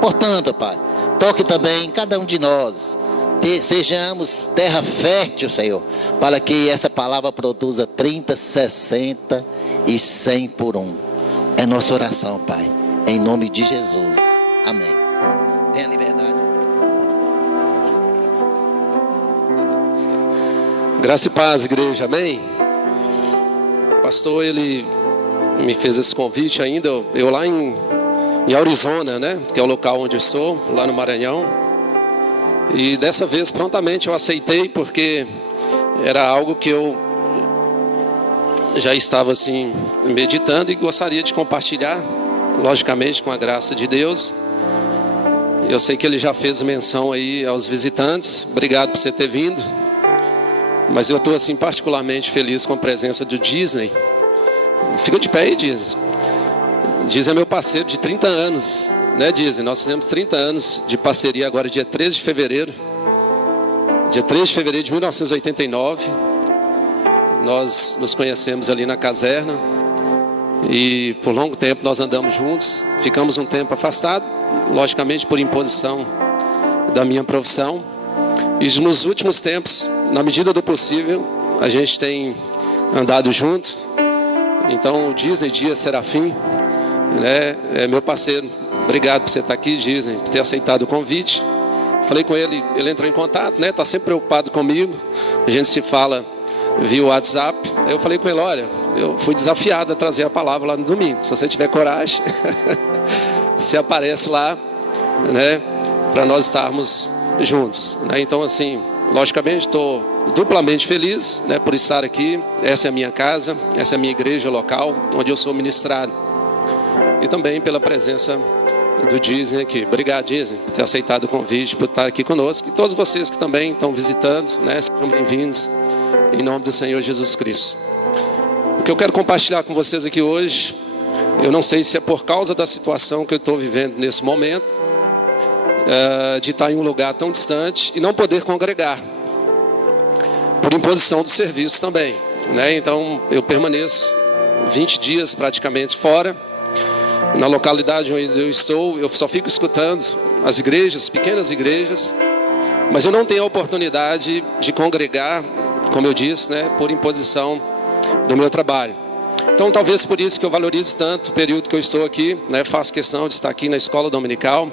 Portanto, Pai, toque também em cada um de nós. Sejamos terra fértil, Senhor, para que essa palavra produza 30, 60 e 100 por um. É nossa oração, Pai, em nome de Jesus. Amém. Tenha liberdade. Graça e paz, igreja, amém? O pastor, ele me fez esse convite ainda, eu lá em Arizona, né? Que é o local onde eu estou, lá no Maranhão. E dessa vez, prontamente, eu aceitei, porque era algo que eu já estava, assim, meditando e gostaria de compartilhar, logicamente, com a graça de Deus. Eu sei que ele já fez menção aí aos visitantes. Obrigado por você ter vindo. Mas eu estou, assim, particularmente feliz com a presença do Disney. Fica de pé aí, Disney. Disney é meu parceiro de 30 anos, né, Disney? Nós fizemos 30 anos de parceria agora, dia 13 de fevereiro. Dia 13 de fevereiro de 1989. Nós nos conhecemos ali na caserna. E por longo tempo nós andamos juntos. Ficamos um tempo afastados, logicamente por imposição da minha profissão. E nos últimos tempos, na medida do possível, a gente tem andado junto. Então, o Disney Dias Serafim, né, é meu parceiro. Obrigado por você estar aqui, Disney, por ter aceitado o convite. Falei com ele, ele entrou em contato, né? Está sempre preocupado comigo. A gente se fala via WhatsApp. Aí eu falei com ele, olha, eu fui desafiado a trazer a palavra lá no domingo. Se você tiver coragem, você aparece lá, né? Para nós estarmos juntos, né? Então, assim, logicamente estou duplamente feliz, né, por estar aqui. Essa é a minha casa, essa é a minha igreja local, onde eu sou ministrado. E também pela presença do Disney aqui. Obrigado, Disney, por ter aceitado o convite, por estar aqui conosco. E todos vocês que também estão visitando, né, sejam bem-vindos, em nome do Senhor Jesus Cristo. O que eu quero compartilhar com vocês aqui hoje, eu não sei se é por causa da situação que eu estou vivendo nesse momento, de estar em um lugar tão distante e não poder congregar, por imposição do serviço também, né? Então eu permaneço 20 dias praticamente fora. Na localidade onde eu estou, eu só fico escutando as igrejas, pequenas igrejas, mas eu não tenho a oportunidade de congregar, como eu disse, né, por imposição do meu trabalho. Então talvez por isso que eu valorizo tanto o período que eu estou aqui, né? Faço questão de estar aqui na escola dominical,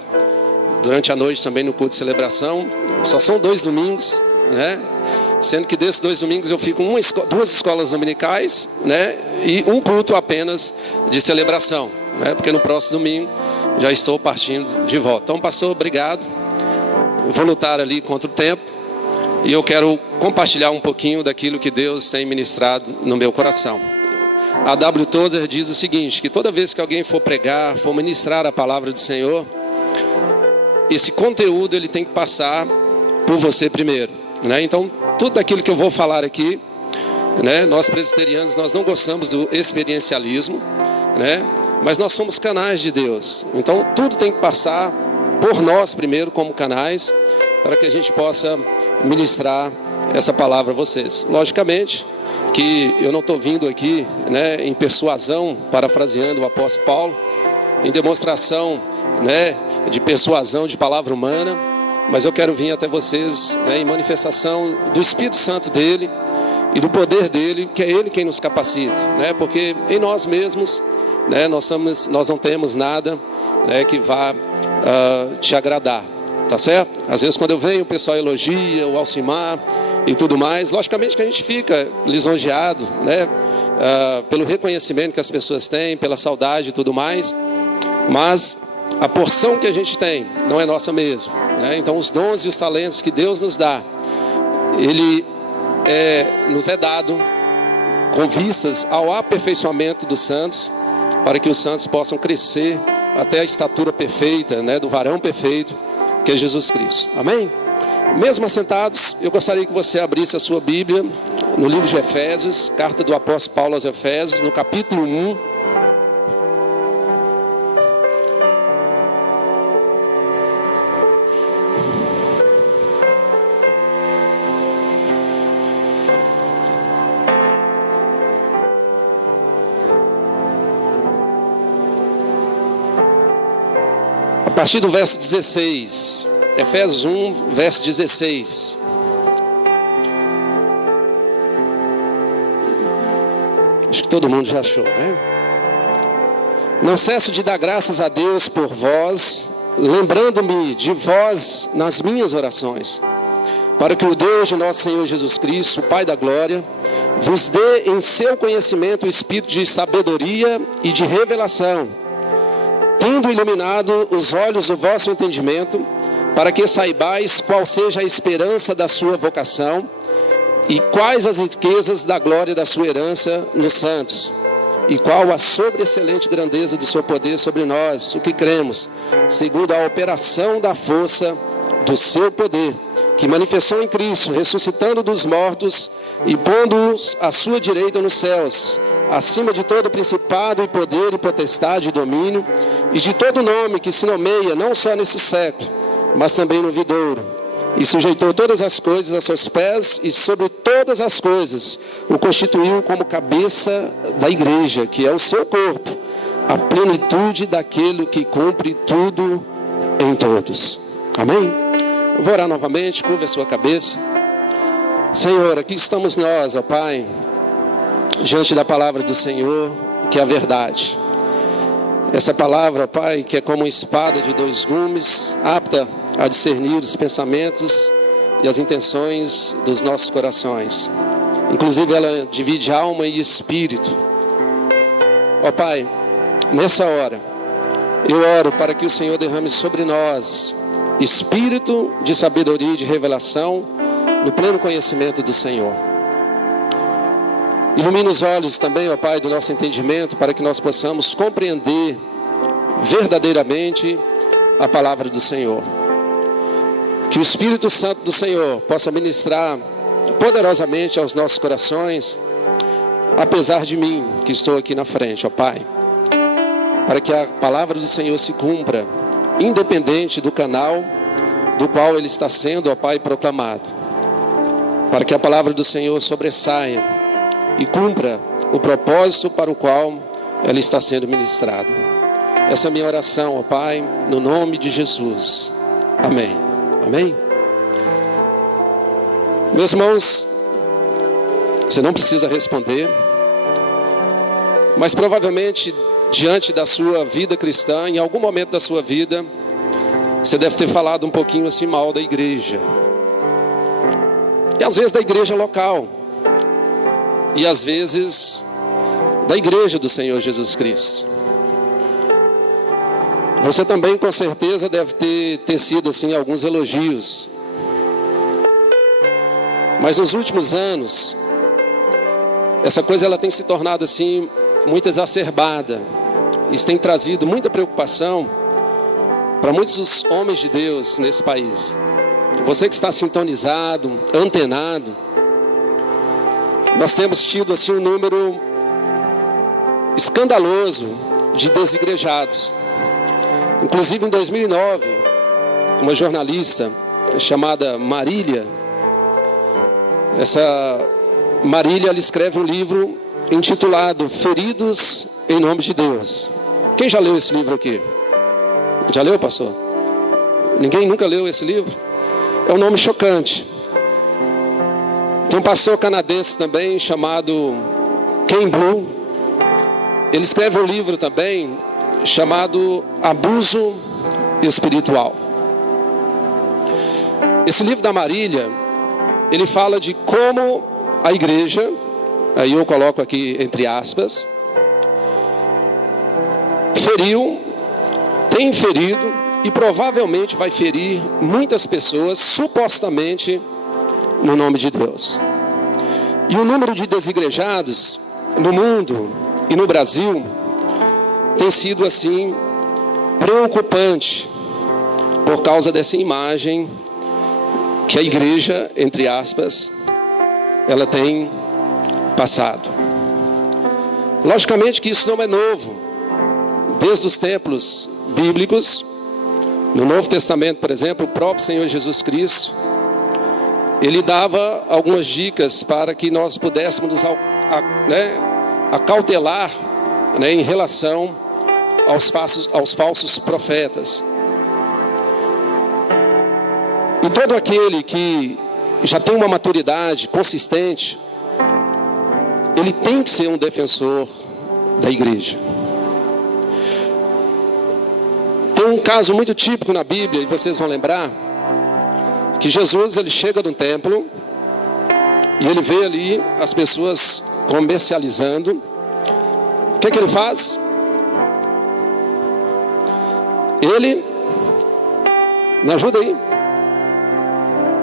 durante a noite também no culto de celebração. Só são 2 domingos, né? Sendo que desses 2 domingos eu fico em 2 escolas dominicais, né? E um culto apenas de celebração, né? Porque no próximo domingo já estou partindo de volta. Então, pastor, obrigado. Eu vou lutar ali contra o tempo. E eu quero compartilhar um pouquinho daquilo que Deus tem ministrado no meu coração. A W. Tozer diz o seguinte, que toda vez que alguém for pregar, for ministrar a palavra do Senhor, esse conteúdo ele tem que passar por você primeiro, né? Então, tudo aquilo que eu vou falar aqui, né? Nós presbiterianos, nós não gostamos do experiencialismo, né? Mas nós somos canais de Deus. Então, tudo tem que passar por nós primeiro como canais, para que a gente possa ministrar essa palavra a vocês. Logicamente que eu não estou vindo aqui, né, em persuasão, parafraseando o apóstolo Paulo, em demonstração, né, de persuasão de palavra humana, mas eu quero vir até vocês, né, em manifestação do Espírito Santo dele e do poder dele, que é ele quem nos capacita, né, porque em nós mesmos, né, nós não temos nada, né, que vá te agradar, tá certo? Às vezes quando eu venho o pessoal elogia o Alcimar e tudo mais, logicamente que a gente fica lisonjeado, né, pelo reconhecimento que as pessoas têm, pela saudade e tudo mais, mas a porção que a gente tem não é nossa mesmo, né? Então os dons e os talentos que Deus nos dá, ele nos é dado com vistas ao aperfeiçoamento dos santos, para que os santos possam crescer até a estatura perfeita, né, do varão perfeito, que é Jesus Cristo. Amém? Mesmo assentados, eu gostaria que você abrisse a sua Bíblia no livro de Efésios, carta do apóstolo Paulo aos Efésios, no capítulo 1. A partir do verso 16. Efésios 1, verso 16. Acho que todo mundo já achou, né? Não cesso de dar graças a Deus por vós, lembrando-me de vós nas minhas orações, para que o Deus de nosso Senhor Jesus Cristo, o Pai da glória, vos dê em seu conhecimento o espírito de sabedoria e de revelação, tendo iluminado os olhos do vosso entendimento, para que saibais qual seja a esperança da sua vocação e quais as riquezas da glória da sua herança nos santos, e qual a sobreexcelente grandeza do seu poder sobre nós, o que cremos, segundo a operação da força do seu poder, que manifestou em Cristo, ressuscitando dos mortos e pondo-os à sua direita nos céus, acima de todo principado e poder e potestade e domínio, e de todo nome que se nomeia, não só nesse século, mas também no vindouro. E sujeitou todas as coisas a seus pés, e sobre todas as coisas o constituiu como cabeça da igreja, que é o seu corpo, a plenitude daquele que cumpre tudo em todos. Amém? Eu vou orar novamente, curva a sua cabeça. Senhor, aqui estamos nós, ó Pai, diante da palavra do Senhor, que é a verdade. Essa palavra, Pai, que é como uma espada de dois gumes, apta a discernir os pensamentos e as intenções dos nossos corações. Inclusive ela divide alma e espírito. Ó Pai, nessa hora, eu oro para que o Senhor derrame sobre nós espírito de sabedoria e de revelação no pleno conhecimento do Senhor. Ilumina os olhos também, ó Pai, do nosso entendimento, para que nós possamos compreender verdadeiramente a palavra do Senhor. Que o Espírito Santo do Senhor possa ministrar poderosamente aos nossos corações, apesar de mim, que estou aqui na frente, ó Pai. Para que a palavra do Senhor se cumpra, independente do canal do qual ele está sendo, ó Pai, proclamado. Para que a palavra do Senhor sobressaia e cumpra o propósito para o qual ela está sendo ministrada. Essa é a minha oração, ó Pai, no nome de Jesus. Amém. Amém? Meus irmãos, você não precisa responder, mas provavelmente diante da sua vida cristã, em algum momento da sua vida, você deve ter falado um pouquinho assim mal da igreja. E às vezes da igreja local, e às vezes da igreja do Senhor Jesus Cristo. Você também com certeza deve ter tecido assim alguns elogios. Mas nos últimos anos, essa coisa ela tem se tornado assim muito exacerbada. Isso tem trazido muita preocupação para muitos dos homens de Deus nesse país. Você que está sintonizado, antenado, nós temos tido assim um número escandaloso de desigrejados. Inclusive em 2009, uma jornalista chamada Marília, essa Marília, ela escreve um livro intitulado Feridos em Nome de Deus. Quem já leu esse livro aqui? Já leu, pastor? Ninguém nunca leu esse livro? É um nome chocante. Tem um pastor canadense também chamado Ken Blue. Ele escreve um livro também chamado Abuso Espiritual. Esse livro da Marília, ele fala de como a igreja, aí eu coloco aqui entre aspas, feriu, tem ferido e provavelmente vai ferir muitas pessoas, supostamente no nome de Deus. E o número de desigrejados no mundo e no Brasil tem sido assim preocupante por causa dessa imagem que a igreja, entre aspas, ela tem passado. Logicamente que isso não é novo. Desde os tempos bíblicos, no Novo Testamento, por exemplo, o próprio Senhor Jesus Cristo, ele dava algumas dicas para que nós pudéssemos acautelar, em relação aos falsos profetas. todo aquele que já tem uma maturidade consistente, ele tem que ser um defensor da igreja. Tem um caso muito típico na Bíblia, e vocês vão lembrar, que Jesus, ele chega no templo, e ele vê ali as pessoas comercializando. O que ele faz? Ele, me ajuda aí.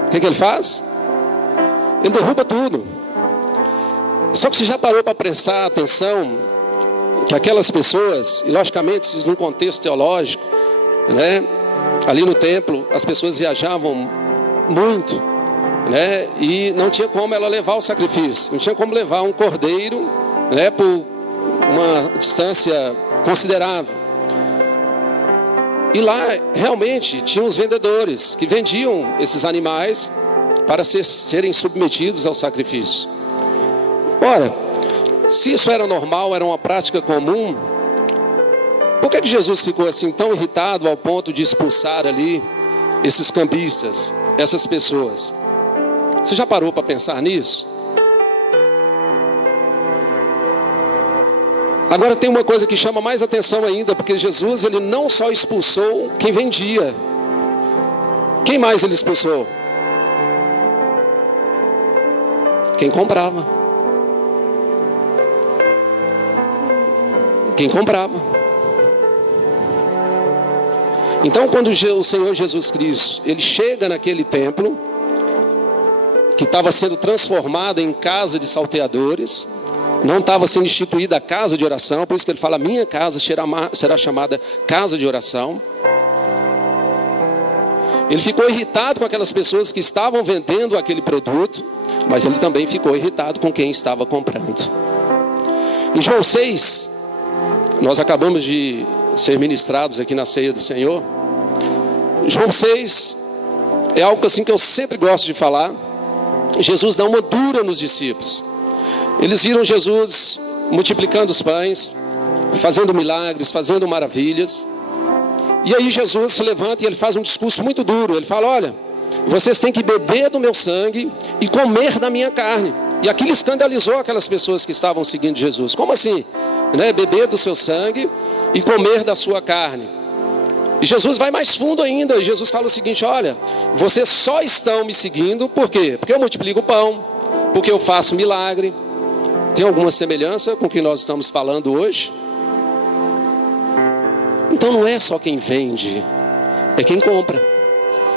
O que ele faz? Ele derruba tudo. Só que você já parou para prestar atenção que aquelas pessoas, e logicamente isso num contexto teológico, né? Ali no templo as pessoas viajavam muito, né? E não tinha como ela levar o sacrifício, não tinha como levar um cordeiro, né, por uma distância considerável. E lá realmente tinham os vendedores que vendiam esses animais para serem submetidos ao sacrifício. Ora, se isso era normal, era uma prática comum, por que Jesus ficou assim tão irritado ao ponto de expulsar ali esses cambistas, essas pessoas? Você já parou para pensar nisso? Agora tem uma coisa que chama mais atenção ainda, porque Jesus, ele não só expulsou quem vendia. Quem mais ele expulsou? Quem comprava. Quem comprava. Então, quando o Senhor Jesus Cristo, ele chega naquele templo, que estava sendo transformado em casa de salteadores, não estava sendo instituída a casa de oração, por isso que ele fala, minha casa será chamada casa de oração. Ele ficou irritado com aquelas pessoas que estavam vendendo aquele produto, mas ele também ficou irritado com quem estava comprando. Em João 6, nós acabamos de ser ministrados aqui na ceia do Senhor. João 6 é algo assim que eu sempre gosto de falar. Jesus dá uma dura nos discípulos. Eles viram Jesus multiplicando os pães, fazendo milagres, fazendo maravilhas. E aí Jesus se levanta e ele faz um discurso muito duro. Ele fala, olha, vocês têm que beber do meu sangue e comer da minha carne. E aquilo escandalizou aquelas pessoas que estavam seguindo Jesus. Como assim? Né? Beber do seu sangue e comer da sua carne. E Jesus vai mais fundo ainda. E Jesus fala o seguinte, olha, vocês só estão me seguindo por quê? Porque eu multiplico o pão, porque eu faço milagre. Tem alguma semelhança com o que nós estamos falando hoje? Então não é só quem vende, é quem compra.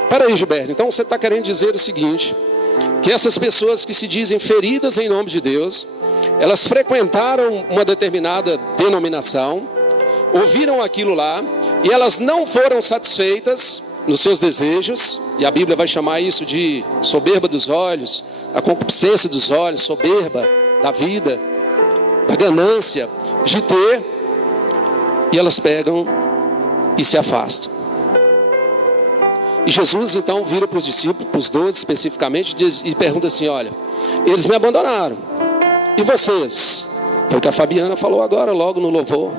Peraí, Gilberto, então você está querendo dizer o seguinte, que essas pessoas que se dizem feridas em nome de Deus, elas frequentaram uma determinada denominação, ouviram aquilo lá, e elas não foram satisfeitas nos seus desejos, e a Bíblia vai chamar isso de soberba dos olhos, a concupiscência dos olhos, soberba da vida, da ganância, de ter, e elas pegam e se afastam. E Jesus então vira para os discípulos, para os 12 especificamente, e pergunta assim, olha, eles me abandonaram, e vocês? Foi o que a Fabiana falou agora, logo no louvor.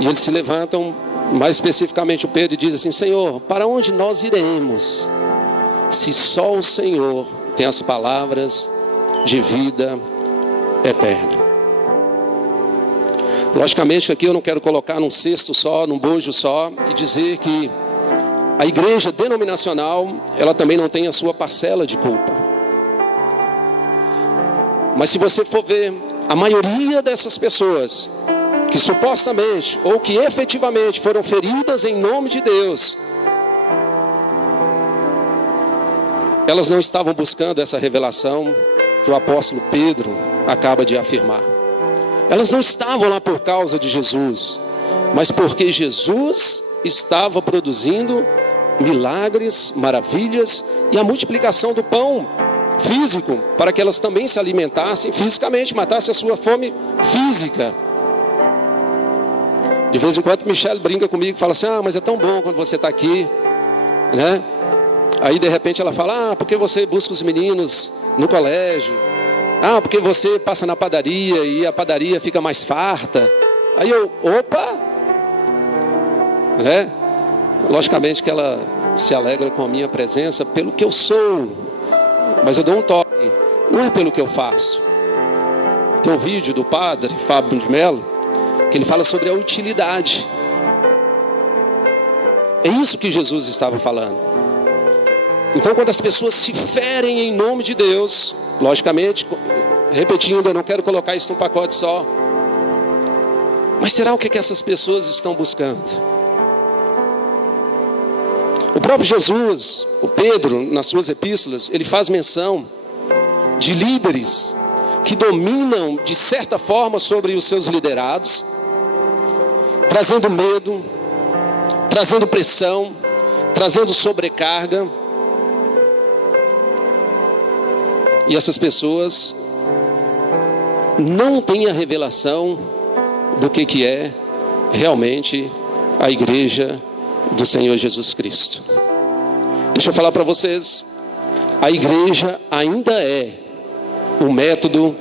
E eles se levantam, mais especificamente o Pedro, e diz assim, Senhor, para onde nós iremos, se só o Senhor tem as palavras de vida eterna? Logicamente aqui eu não quero colocar num cesto só, num bojo só, e dizer que a igreja denominacional, ela também não tem a sua parcela de culpa. Mas se você for ver, a maioria dessas pessoas que supostamente ou que efetivamente foram feridas em nome de Deus, elas não estavam buscando essa revelação que o apóstolo Pedro acaba de afirmar. Elas não estavam lá por causa de Jesus, mas porque Jesus estava produzindo milagres, maravilhas e a multiplicação do pão físico, para que elas também se alimentassem fisicamente, matassem a sua fome física. De vez em quando Michelle brinca comigo e fala assim, mas é tão bom quando você está aqui, né? Aí de repente ela fala, porque você busca os meninos no colégio, porque você passa na padaria e a padaria fica mais farta. Aí eu, opa, né? logicamente que ela se alegra com a minha presença pelo que eu sou, mas eu dou um toque, não é pelo que eu faço. Tem um vídeo do padre Fábio de Mello, que ele fala sobre a utilidade. É isso que Jesus estava falando. Então, quando as pessoas se ferem em nome de Deus, logicamente, repetindo, eu não quero colocar isso num pacote só, mas será o que essas pessoas estão buscando? O próprio Jesus, o Pedro, nas suas epístolas, ele faz menção de líderes que dominam de certa forma sobre os seus liderados, trazendo medo, trazendo pressão, trazendo sobrecarga. E essas pessoas não têm a revelação do que é realmente a igreja do Senhor Jesus Cristo. Deixa eu falar para vocês, a igreja ainda é o método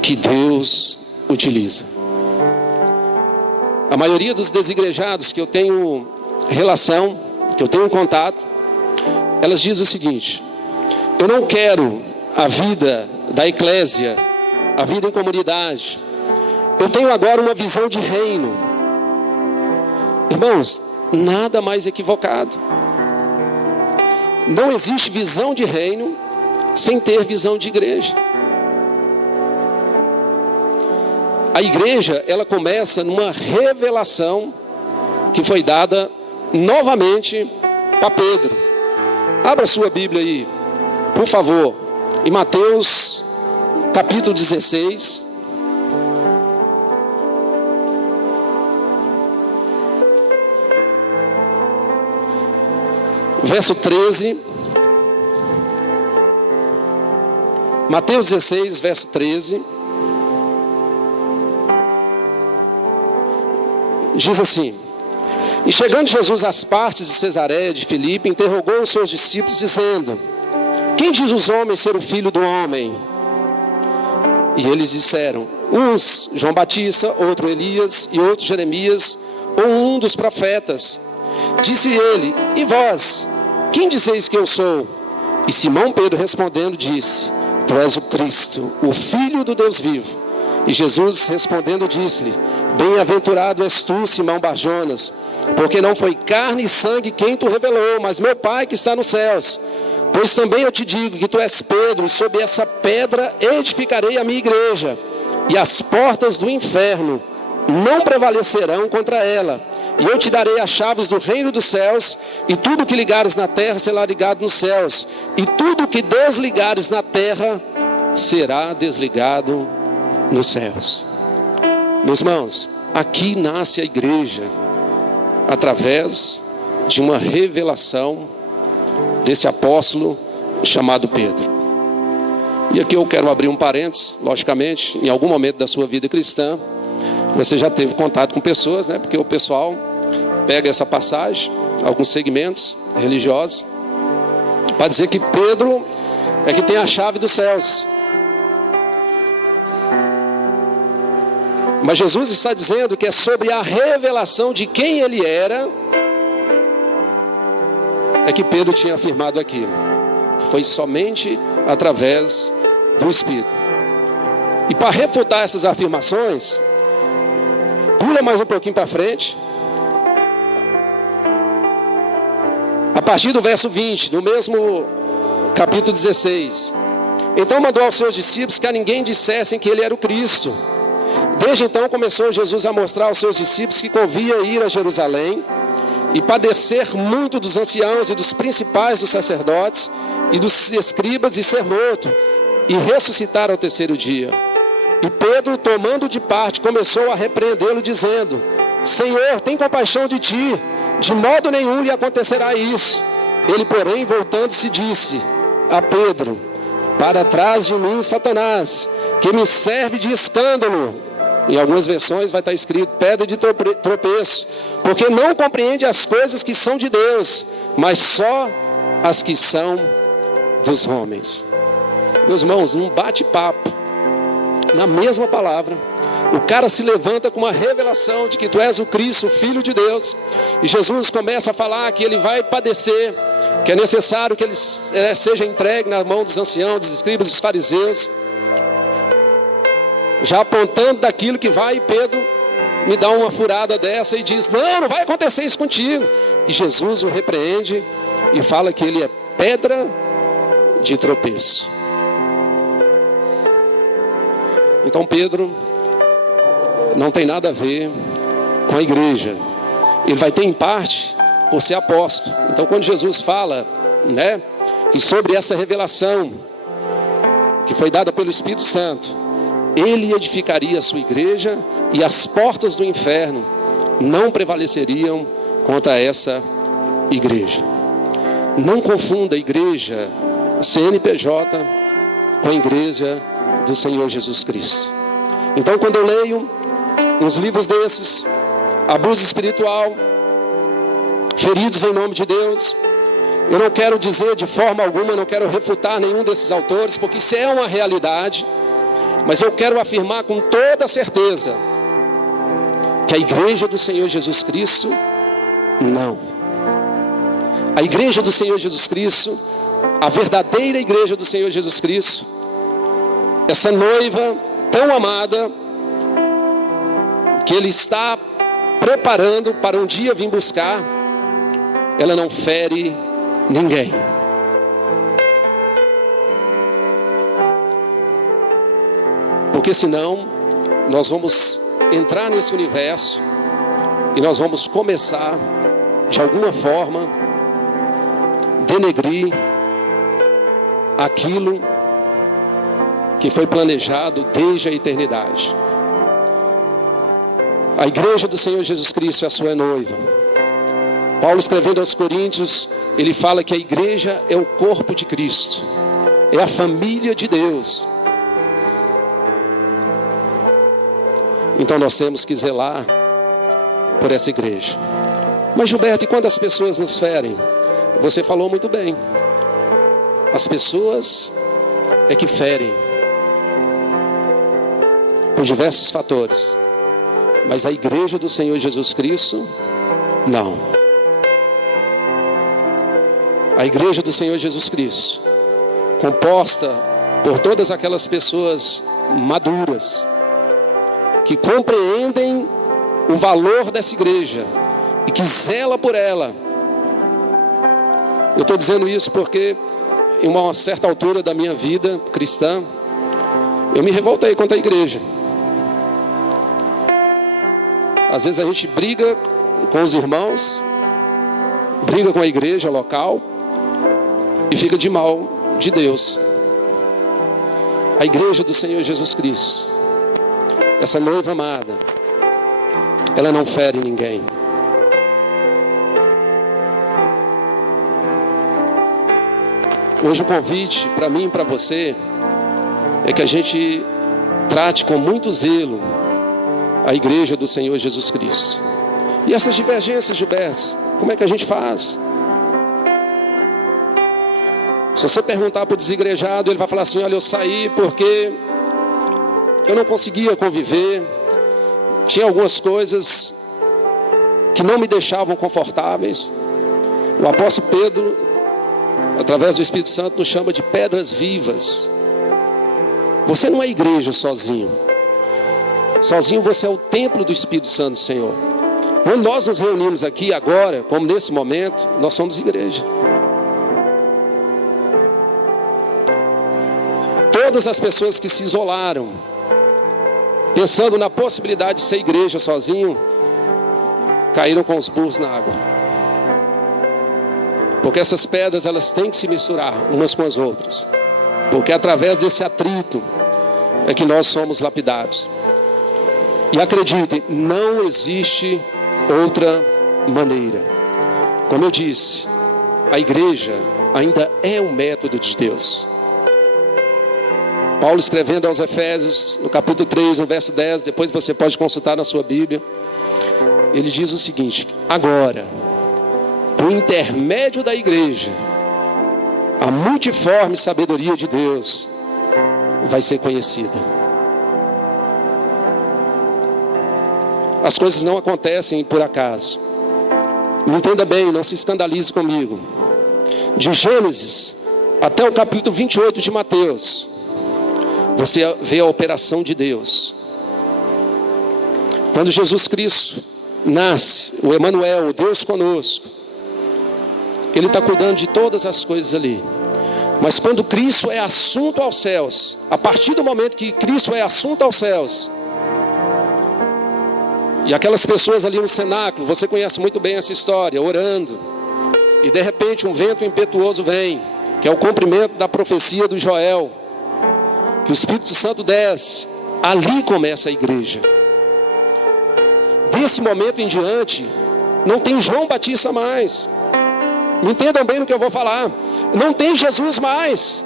que Deus utiliza. A maioria dos desigrejados que eu tenho relação, que eu tenho contato, elas dizem o seguinte: eu não quero a vida da eclésia, a vida em comunidade. Eu tenho agora uma visão de reino. Irmãos, nada mais equivocado. Não existe visão de reino sem ter visão de igreja. A igreja, ela começa numa revelação que foi dada novamente para Pedro. Abra sua Bíblia aí, por favor, em Mateus capítulo 16. Verso 13. Mateus 16, verso 13. Diz assim: e chegando Jesus às partes de Cesareia de Filipe, interrogou os seus discípulos, dizendo: quem diz os homens ser o filho do homem? E eles disseram: uns João Batista, outro Elias, e outro Jeremias, ou um dos profetas. Disse ele: e vós, quem dizeis que eu sou? E Simão Pedro respondendo disse: tu és o Cristo, o Filho do Deus vivo. E Jesus respondendo disse-lhe: bem-aventurado és tu, Simão Barjonas, porque não foi carne e sangue quem tu revelou, mas meu Pai que está nos céus. Pois também eu te digo que tu és Pedro, e sob essa pedra edificarei a minha igreja, e as portas do inferno não prevalecerão contra ela. E eu te darei as chaves do reino dos céus, e tudo que ligares na terra será ligado nos céus, e tudo que desligares na terra será desligado nos céus. Meus irmãos, aqui nasce a igreja através de uma revelação desse apóstolo chamado Pedro. E aqui eu quero abrir um parênteses. Logicamente, em algum momento da sua vida cristã, você já teve contato com pessoas, né? Porque o pessoal pega essa passagem, alguns segmentos religiosos, para dizer que Pedro é que tem a chave dos céus. Mas Jesus está dizendo que é sobre a revelação de quem ele era, é que Pedro tinha afirmado aquilo. Foi somente através do Espírito. E para refutar essas afirmações, pula mais um pouquinho para frente. A partir do verso 20, no mesmo capítulo 16. Então mandou aos seus discípulos que a ninguém dissessem que ele era o Cristo. Desde então começou Jesus a mostrar aos seus discípulos que convinha ir a Jerusalém e padecer muito dos anciãos e dos principais dos sacerdotes e dos escribas e ser morto e ressuscitar ao terceiro dia. E Pedro, tomando de parte, começou a repreendê-lo, dizendo: Senhor, tem compaixão de ti, de modo nenhum lhe acontecerá isso. Ele, porém, voltando-se, disse a Pedro: para trás de mim, Satanás, que me serve de escândalo. Em algumas versões vai estar escrito pedra de tropeço, porque não compreende as coisas que são de Deus, mas só as que são dos homens. Meus irmãos, num bate-papo na mesma palavra, o cara se levanta com uma revelação de que tu és o Cristo, o Filho de Deus. E Jesus começa a falar que ele vai padecer, que é necessário que ele seja entregue na mão dos anciãos, dos escribas, dos fariseus. Já apontando daquilo que vai, Pedro me dá uma furada dessa e diz: não vai acontecer isso contigo. E Jesus o repreende e fala que ele é pedra de tropeço. Então Pedro não tem nada a ver com a igreja. Ele vai ter em parte por ser apóstolo. Então quando Jesus fala, que sobre essa revelação que foi dada pelo Espírito Santo, ele edificaria a sua igreja e as portas do inferno não prevaleceriam contra essa igreja. Não confunda a igreja CNPJ com a igreja do Senhor Jesus Cristo. Então quando eu leio uns livros desses, abuso espiritual, feridos em nome de Deus, eu não quero dizer de forma alguma, não quero refutar nenhum desses autores, porque isso é uma realidade, mas eu quero afirmar com toda certeza que a igreja do Senhor Jesus Cristo, não. A igreja do Senhor Jesus Cristo, a verdadeira igreja do Senhor Jesus Cristo, essa noiva tão amada, que ele está preparando para um dia vir buscar, ela não fere ninguém. Porque senão nós vamos entrar nesse universo e nós vamos começar de alguma forma denegrir aquilo que foi planejado desde a eternidade. A igreja do Senhor Jesus Cristo é a sua noiva. Paulo, escrevendo aos Coríntios, ele fala que a igreja é o corpo de Cristo, é a família de Deus. Então nós temos que zelar por essa igreja. Mas Gilberto, e quando as pessoas nos ferem? Você falou muito bem. As pessoas é que ferem por diversos fatores. Mas a igreja do Senhor Jesus Cristo, não. A igreja do Senhor Jesus Cristo, composta por todas aquelas pessoas maduras, que compreendem o valor dessa igreja e que zela por ela. Eu estou dizendo isso porque em uma certa altura da minha vida cristã, eu me revoltei contra a igreja. Às vezes a gente briga com os irmãos, briga com a igreja local e fica de mal de Deus. A igreja do Senhor Jesus Cristo, essa noiva amada, ela não fere ninguém. Hoje o convite para mim e para você é que a gente trate com muito zelo a igreja do Senhor Jesus Cristo. E essas divergências, Gilberto, como é que a gente faz? Se você perguntar para o desigrejado, ele vai falar assim: olha, eu saí porque eu não conseguia conviver, tinha algumas coisas que não me deixavam confortáveis. O apóstolo Pedro, através do Espírito Santo, nos chama de pedras vivas. Você não é igreja sozinho. Sozinho você é o templo do Espírito Santo do Senhor. Quando nós nos reunimos aqui agora, como nesse momento, nós somos igreja. Todas as pessoas que se isolaram, pensando na possibilidade de ser igreja sozinho, caíram com os burros na água. Porque essas pedras, elas têm que se misturar umas com as outras. Porque através desse atrito é que nós somos lapidados. E acreditem, não existe outra maneira. Como eu disse, a igreja ainda é um método de Deus. Paulo, escrevendo aos Efésios, no capítulo 3, no verso 10, depois você pode consultar na sua Bíblia, ele diz o seguinte: agora, por intermédio da igreja, a multiforme sabedoria de Deus vai ser conhecida. as coisas não acontecem por acaso. Me entenda bem, não se escandalize comigo. De Gênesis até o capítulo 28 de Mateus, você vê a operação de Deus. Quando Jesus Cristo nasce, o Emanuel, o Deus conosco, Ele está cuidando de todas as coisas ali. Mas quando Cristo é assunto aos céus, a partir do momento que Cristo é assunto aos céus, e aquelas pessoas ali no cenáculo, você conhece muito bem essa história, orando, e de repente um vento impetuoso vem, que é o cumprimento da profecia do Joel, que o Espírito Santo desce, ali começa a igreja. Desse momento em diante, não tem João Batista mais. Me entendam bem no que eu vou falar. Não tem Jesus mais.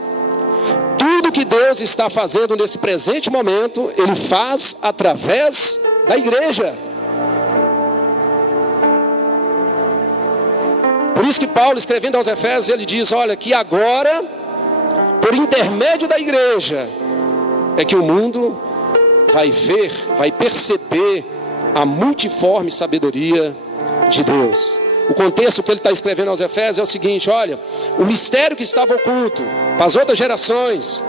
Tudo que Deus está fazendo nesse presente momento, Ele faz através da igreja. Por isso que Paulo, escrevendo aos Efésios, ele diz, olha, que agora, por intermédio da igreja, é que o mundo vai ver, vai perceber a multiforme sabedoria de Deus. O contexto que ele está escrevendo aos Efésios é o seguinte, olha, o mistério que estava oculto para as outras gerações,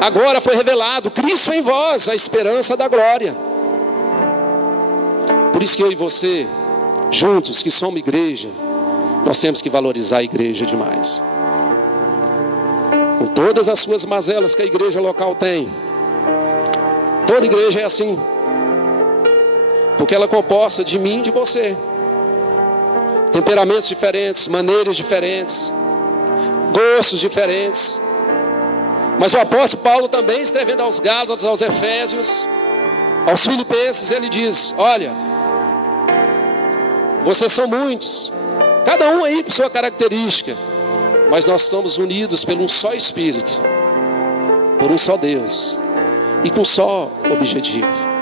agora foi revelado, Cristo em vós, a esperança da glória. Por isso que eu e você, juntos, que somos igreja, nós temos que valorizar a igreja demais. Com todas as suas mazelas que a igreja local tem, toda igreja é assim, porque ela é composta de mim e de você. Temperamentos diferentes, maneiras diferentes, gostos diferentes. Mas o apóstolo Paulo também, escrevendo aos Gálatas, aos Efésios, aos Filipenses, ele diz, olha, vocês são muitos, cada um aí com sua característica, mas nós estamos unidos por um só Espírito, por um só Deus e com um só objetivo.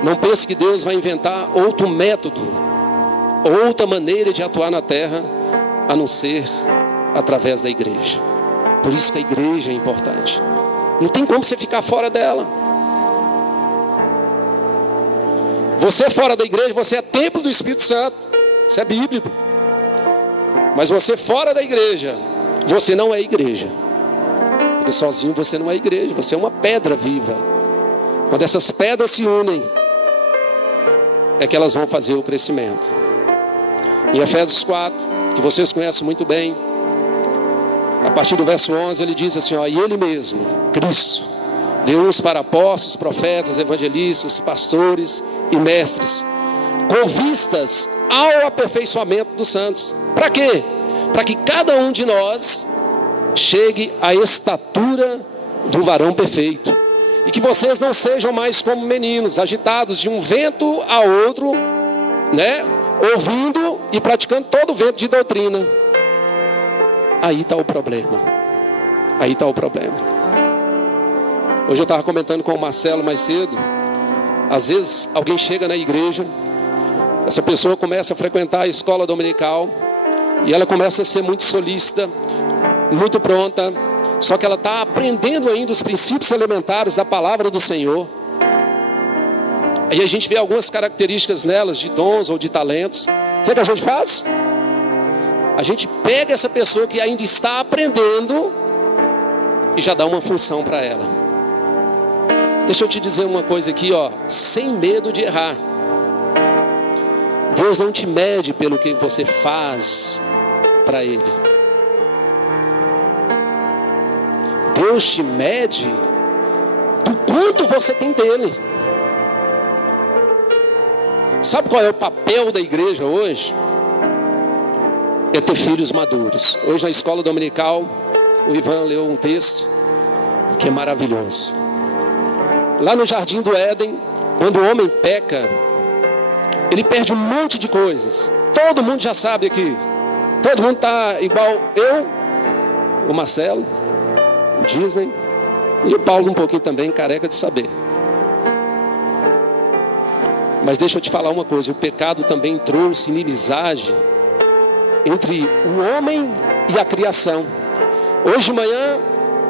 Não pense que Deus vai inventar outro método, outra maneira de atuar na terra, a não ser através da igreja. Por isso que a igreja é importante. Não tem como você ficar fora dela. Você fora da igreja, você é templo do Espírito Santo. Isso é bíblico. Mas você fora da igreja, você não é igreja. Porque sozinho você não é igreja, você é uma pedra viva. Quando essas pedras se unem, é que elas vão fazer o crescimento. Em Efésios 4, que vocês conhecem muito bem, a partir do verso 11, ele diz assim, ó, e Ele mesmo, Cristo, deu uns para apóstolos, profetas, evangelistas, pastores e mestres, com vistas ao aperfeiçoamento dos santos. Para quê? Para que cada um de nós chegue à estatura do varão perfeito. E que vocês não sejam mais como meninos, agitados de um vento a outro, né? Ouvindo e praticando todo o vento de doutrina. Aí está o problema. Aí está o problema. Hoje eu estava comentando com o Marcelo mais cedo. Às vezes alguém chega na igreja, essa pessoa começa a frequentar a escola dominical, e ela começa a ser muito solícita, muito pronta, só que ela está aprendendo ainda os princípios elementares da palavra do Senhor. Aí a gente vê algumas características nelas, de dons ou de talentos. O que é que a gente faz? A gente pega essa pessoa que ainda está aprendendo e já dá uma função para ela. Deixa eu te dizer uma coisa aqui, ó, sem medo de errar. Deus não te mede pelo que você faz para Ele. Deus te mede do quanto você tem dele. Sabe qual é o papel da igreja hoje? É ter filhos maduros. Hoje na escola dominical, o Ivan leu um texto que é maravilhoso. Lá no Jardim do Éden, quando o homem peca, ele perde um monte de coisas. Todo mundo já sabe aqui. Todo mundo está igual eu, o Marcelo, o Disney e o Paulo um pouquinho também, careca de saber. Mas deixa eu te falar uma coisa, o pecado também trouxe inimizade entre o homem e a criação. Hoje de manhã